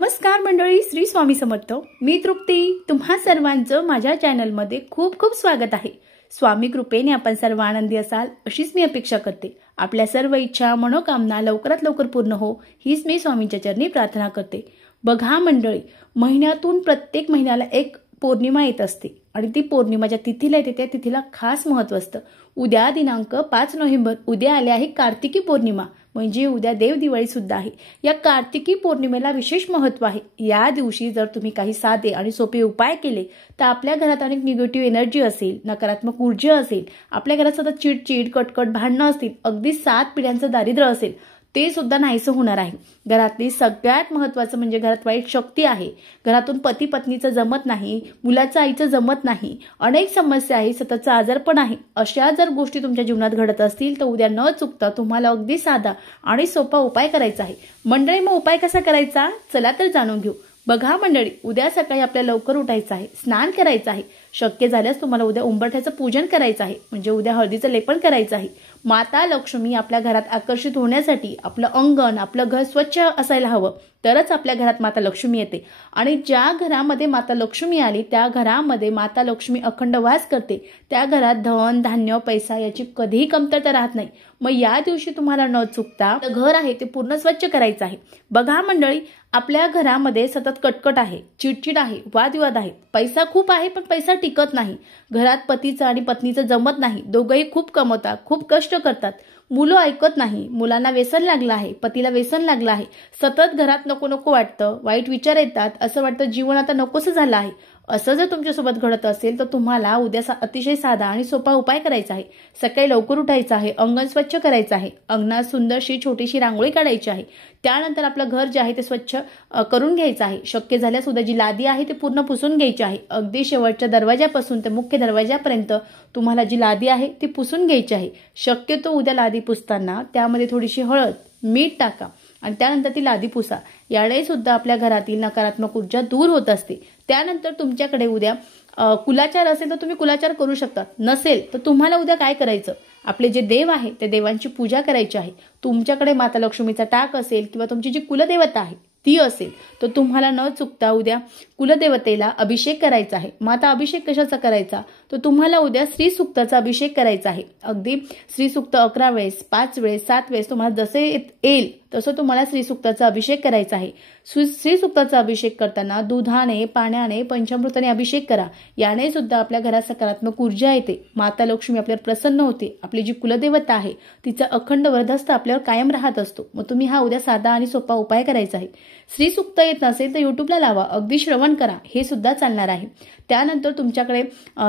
नमस्कार मंडळी, श्री स्वामी समर्थ. मी तृप्ती. तुम्हा सर्वांचं माझ्या चॅनलमध्ये खूप खूप स्वागत आहे. स्वामी कृपेने आपण सर्व आनंदी असाल अशीच मी अपेक्षा करते. आपल्या सर्व इच्छा मनोकामना लवकरात लवकर पूर्ण हो हीच मी स्वामींच्या चरणी प्रार्थना करते. बघा मंडळी, महिन्यातून प्रत्येक महिन्याला एक पौर्णिमा येत असते आणि ती पौर्णिमाच्या तिथीला येते. त्या तिथीला खास महत्त्व असतं. उद्या दिनांक 5 नोव्हेंबर उद्या आले आहे कार्तिकी पौर्णिमा, म्हणजे उद्या देव दिवाळी सुद्धा आहे. या कार्तिकी पौर्णिमेला विशेष महत्त्व आहे. या दिवशी जर तुम्ही काही साधे आणि सोपे उपाय केले तर आपल्या घरात अनेक निगेटिव्ह एनर्जी असेल, नकारात्मक ऊर्जा असेल, आपल्या घरात सतत चिडचिड कटकट भांडणं असतील, अगदी 7 पिढ्यांचं दारिद्र्य असेल, ते सुद्धा नाहीसं होणार आहे. घरातली सगळ्यात महत्त्वाचं म्हणजे घरात वाईट शक्ती आहे, घरातून पती पत्नीचं जमत नाही, मुलाचं आईचं जमत नाही, अनेक समस्या आहे, सततचा आजारपण आहे. अशा जर गोष्टी तुमच्या जीवनात घडत असतील तर उद्या न चुकता तुम्हाला अगदी साधा आणि सोपा उपाय करायचा आहे. मंडळी, मग उपाय कसा करायचा चला तर जाणून घेऊ. बघा मंडळी, उद्या सकाळी आपल्याला लवकर उठायचं आहे, स्नान करायचं आहे. शक्य झाल्यास तुम्हाला उद्या उंबरठ्याचं पूजन करायचं आहे, म्हणजे उद्या हळदीचं लेपन करायचं आहे. माता लक्ष्मी आपल्या घरात आकर्षित होण्यासाठी आपलं अंगण आपलं घर स्वच्छ असायला हवं, तरच आपल्या घरात माता लक्ष्मी येते. आणि ज्या घरामध्ये माता लक्ष्मी आली त्या घरामध्ये माता लक्ष्मी अखंड वास करते. त्या घरात धन धान्य पैसा याची कधीही कमतरता राहत नाही. मग या दिवशी तुम्हाला न चुकता घर आहे ते पूर्ण स्वच्छ करायचं आहे. बघा मंडळी, आपल्या घरामध्ये सतत कटकट आहे, चिडचिड आहे, वादविवाद आहे, पैसा खूप आहे पण पैसा टिकत नाही. घरात पतीचं आणि पत्नीचं जमत नाही, दोघंही खूप कमवतात, खूप कष्ट करतात, मुलं ऐकत नाही, मुलांना व्यसन लागलं आहे, पतीला व्यसन लागलं आहे, सतत घरात नको नको वाटतं, वाईट विचार येतात, असं वाटतं जीवन आता नकोसं झालं आहे. असं जर तुमच्यासोबत घडत असेल तर तुम्हाला उद्या अतिशय साधा आणि सोपा उपाय करायचा आहे. सकाळी लवकर उठायचं आहे, अंगण स्वच्छ करायचं आहे, अंगणात सुंदरशी छोटीशी रांगोळी काढायची आहे. त्यानंतर आपलं घर जे आहे ते स्वच्छ करून घ्यायचं आहे. शक्य झाल्यास उद्या जी लादी आहे ती पूर्ण पुसून घ्यायची आहे. अगदी शेवटच्या दरवाजापासून ते मुख्य दरवाजापर्यंत तुम्हाला जी लादी आहे ती पुसून घ्यायची आहे. शक्यतो उद्या लादी पुसताना त्यामध्ये थोडीशी हळद मीठ टाका आणि त्यानंतर ती लादी पुसा. याने सुद्धा आपल्या घरातील नकारात्मक ऊर्जा दूर होत असते. त्यानंतर तुमच्याकडे उद्या कुलाचार असेल तर तुम्ही कुलाचार करू शकता, नसेल तर तुम्हाला उद्या काय करायचं, आपले जे देव आहे त्या देवांची पूजा करायची आहे. तुमच्याकडे माता लक्ष्मीचा टाक असेल किंवा तुमची जी कुलदेवता आहे ती असेल तर तुम्हाला न चुकता उद्या कुलदेवतेला अभिषेक करायचा आहे. मग आता अभिषेक कशाचा करायचा, तर तुम्हाला उद्या श्री सूक्ताचा अभिषेक करायचा आहे. अगदी श्री सूक्त 11 वेळेस 5 वेळेस 7 वेळेस तुम्हाला जसे येईल तसं तुम्हाला श्री सूक्ताचा अभिषेक करायचा आहे. श्री सूक्ताचा अभिषेक करताना दुधाने पाण्याने पंचामृताने अभिषेक करा. याने सुद्धा आपल्या घरात सकारात्मक ऊर्जा येते, माता लक्ष्मी आपल्यावर प्रसन्न होते, आपली जी कुलदेवता आहे तिचा अखंड वरदहस्त आपल्यावर कायम राहत असतो. मग तुम्ही हा उद्या साधा आणि सोपा उपाय करायचा आहे. श्री सूक्त येत नसेल तर युट्यूबला लावा, अगदी श्रवण करा, हे सुद्धा चालणार आहे. त्यानंतर तुमच्याकडे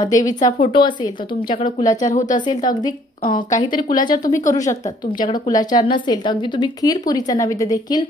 देवीचा फोटो असेल तर तुमच्याकडे कुलाचार होत असेल तर अगदी काहीतरी कुलाचार तुम्ही करू शकता. तुमच्याकडे कुलाचार नसेल तर अगदी तुम्ही खीर पुरीचा नैवेद्य देखील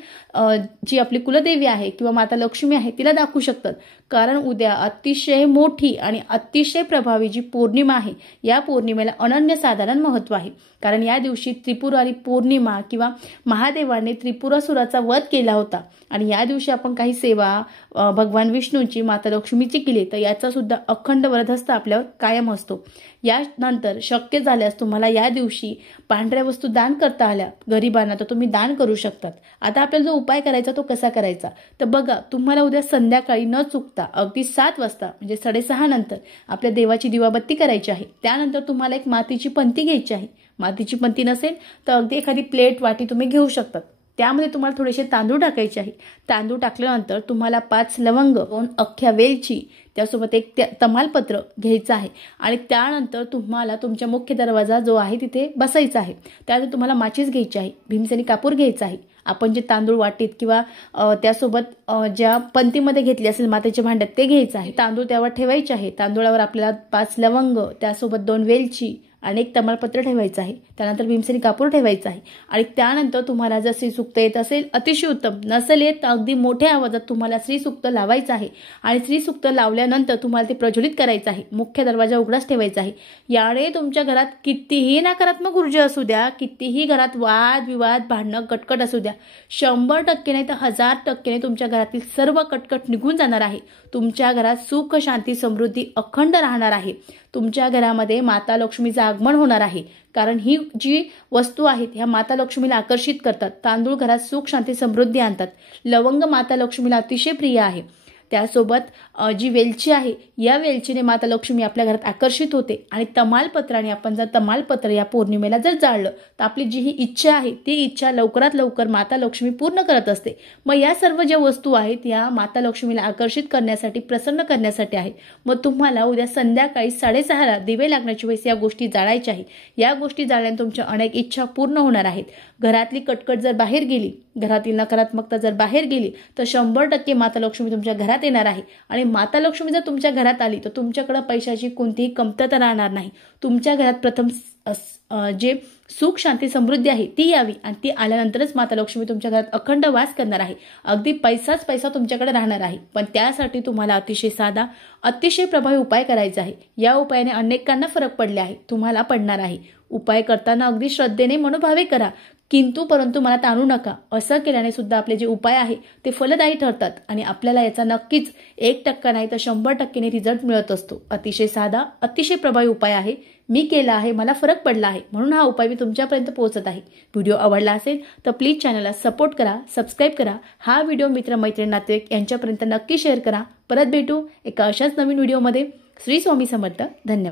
जी आपली कुलदेवी आहे किंवा माता लक्ष्मी आहे तिला दाखवू शकतात. कारण उद्या अतिशय मोठी आणि अतिशय प्रभावी जी पौर्णिमा आहे, या पौर्णिमेला अनन्यसाधारण महत्त्व आहे. कारण या दिवशी त्रिपुरारी पौर्णिमा किंवा महादेवाने त्रिपुरासुराचा वध केला होता आणि या दिवशी आपण काही सेवा भगवान विष्णूची माता लक्ष्मीची केली तर याचा सुद्धा अखंड वरदहस्त आपल्यावर कायम असतो. यानंतर शक्य झाल्यास तुम्हाला या दिवशी पांढऱ्या वस्तू दान करता आल्या गरिबांना तर तुम्ही दान करू शकतात. आता आपल्याला जो उपाय करायचा तो कसा करायचा, तर बघा, तुम्हाला उद्या संध्याकाळी न चुकता अगदी 7 वाजता म्हणजे 6:30 नंतर आपल्या देवाची दिवाबत्ती करायची आहे. त्यानंतर तुम्हाला एक मातीची पंती घ्यायची आहे. मातीची पंती नसेल तर अगदी एखादी प्लेट वाटी तुम्ही घेऊ शकतात. त्यामध्ये तुम्हाला थोडेसे तांदूळ टाकायचे आहे. तांदूळ टाकल्यानंतर तुम्हाला 5 लवंग, 2 अख्ख्या वेलची, त्यासोबत एक तमालपत्र घ्यायचं आहे आणि त्यानंतर तुम्हाला तुमच्या मुख्य दरवाजा जो आहे तिथे बसायचा आहे. त्यानंतर तुम्हाला माचीस घ्यायची आहे, भीमसेनी कापूर घ्यायचा आहे. आपण जे तांदूळ वाटीत किंवा त्यासोबत ज्या पंतीमध्ये घेतली असेल मातेच्या भांड्यात ते घ्यायचं आहे. तांदूळ त्यावर ठेवायचे आहे. तांदूळावर आपल्याला 5 लवंग, त्यासोबत 2 वेलची आणि एक तमालपत्र ठेवायचं आहे. त्यानंतर भीमसेनी कापूर ठेवायचं आहे आणि त्यानंतर तुम्हाला जर श्री सूक्त येत असेल अतिशय उत्तम, नसेल येत तर अगदी मोठ्या आवाजात तुम्हाला श्री सूक्त लावायचं आहे आणि श्री सूक्त लावल्यानंतर तुम्हाला ते प्रज्वलित करायचं आहे. मुख्य दरवाजा उघडाच ठेवायचा आहे. याने तुमच्या घरात कितीही नकारात्मक ऊर्जा असू द्या, कितीही घरात वाद विवाद भांडणं कटकट असू द्या, 100% नाही तर 1000% तुमच्या घरातील सर्व कटकट निघून जाणार आहे. तुमच्या घरात सुख शांती समृद्धी अखंड राहणार आहे. तुमच्या घरामध्ये माता लक्ष्मीचं आगमन होणार आहे, कारण ही जी वस्तू आहेत ह्या माता लक्ष्मीला आकर्षित करतात. तांदूळ घरात सुख शांती समृद्धी आणतात. लवंग माता लक्ष्मीला अतिशय प्रिय आहे. त्यासोबत जी वेलची आहे या वेलचीने माता लक्ष्मी आपल्या घरात आकर्षित होते. आणि तमालपत्राने आपण जर तमालपत्र या पौर्णिमेला जर जाळलं तर आपली जी ही इच्छा आहे ती इच्छा लवकरात लवकर माता लक्ष्मी पूर्ण करत असते. मग या सर्व ज्या वस्तू आहेत या माता लक्ष्मीला आकर्षित करण्यासाठी, प्रसन्न करण्यासाठी आहे. मग तुम्हाला उद्या संध्याकाळी 6:30ला दिवे लागण्याची वेळेस या गोष्टी जाळायच्या आहे. या गोष्टी जाळल्याने तुमच्या अनेक इच्छा पूर्ण होणार आहेत. घरातली कटकट जर बाहेर गेली, घरातील नकारात्मकता जर बाहेर गेली तर 100% माता लक्ष्मी तुमच्या घरात येणार आहे. आणि माता लक्ष्मी जर तुमच्या घरात आली तर तुमच्याकडे पैशाची कोणतीही कमतरता राहणार नाही. तुमच्या घरात प्रथम जे सुख शांती समृद्धी आहे ती यावी, आणि ती आल्यानंतरच माता लक्ष्मी तुमच्या घरात अखंड वास करणार आहे. अगदी पैसाच पैसा तुमच्याकडे राहणार आहे. पण त्यासाठी तुम्हाला अतिशय साधा, अतिशय प्रभावी उपाय करायचा आहे. या उपायाने अनेकांना फरक पडले आहे, तुम्हाला पडणार आहे. उपाय करताना अगदी श्रद्धेने मनोभावे करा, परंतु मनात आणू नका. असं केल्याने सुद्धा आपले जे उपाय आहे ते फलदायी ठरतात आणि आपल्याला याचा नक्कीच 1% नाही तर 100% रिझल्ट मिळत असतो. अतिशय साधा, अतिशय प्रभावी उपाय आहे. मी केला आहे, मला फरक पडला आहे, म्हणून हा उपाय मी तुमच्यापर्यंत पोहोचत आहे. व्हिडिओ आवडला असेल तर प्लीज चॅनलला सपोर्ट करा, सबस्क्राईब करा. हा व्हिडिओ मित्र-मैत्रिणी, नातेवाईक यांच्यापर्यंत नक्की शेअर करा. परत भेटू एका अशाच नवीन व्हिडिओमध्ये. श्री स्वामी समर्थ. धन्यवाद.